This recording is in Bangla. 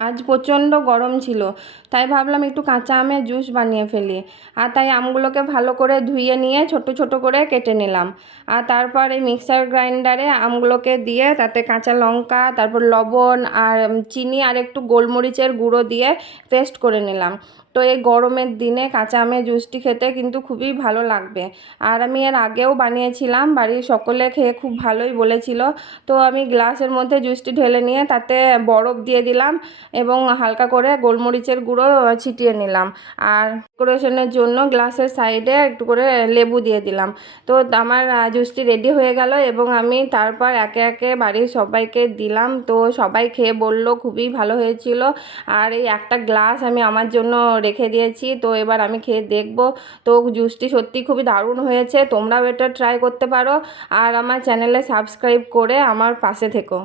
আজ প্রচণ্ড গরম ছিল, তাই ভাবলাম একটু কাঁচা আমের জুস বানিয়ে ফেলি। আর তাই আমগুলোকে ভালো করে ধুয়ে নিয়ে ছোট ছোট করে কেটে নিলাম। আর তারপর এই মিক্সার গ্রাইন্ডারে আমগুলোকে দিয়ে তাতে কাঁচা লঙ্কা, তারপর লবণ আর চিনি আর একটু গোলমরিচের গুঁড়ো দিয়ে পেস্ট করে নিলাম। তো এই গরমের দিনে কাঁচা আমের জুসটি খেতে কিন্তু খুবই ভালো লাগবে। আর আমি এর আগেও বানিয়েছিলাম, বাড়ির সকলে খেয়ে খুব ভালোই বলেছিল। তো আমি গ্লাসের মধ্যে জুসটি ঢেলে নিয়ে তাতে বরফ দিয়ে দিলাম এবং হালকা করে গোলমরিচের গুঁড়ো ছিটিয়ে নিলাম। আর ডেকোরেশনের জন্য গ্লাসের সাইডে একটু করে লেবু দিয়ে দিলাম। তো আমার জুসটি রেডি হয়ে গেল এবং আমি তারপর একে একে বাড়ির সবাইকে দিলাম। তো সবাই খেয়ে বলল খুবই ভালো হয়েছিল। আর এই একটা গ্লাস আমি আমার জন্য রেখে দিয়েছি, তো এবার আমি খেয়ে দেখব। তো জুসটি সত্যি খুবই দারুণ হয়েছে, তোমরাও এটা ট্রাই করতে পারো। আর আমার চ্যানেলে সাবস্ক্রাইব করে আমার পাশে থেকো।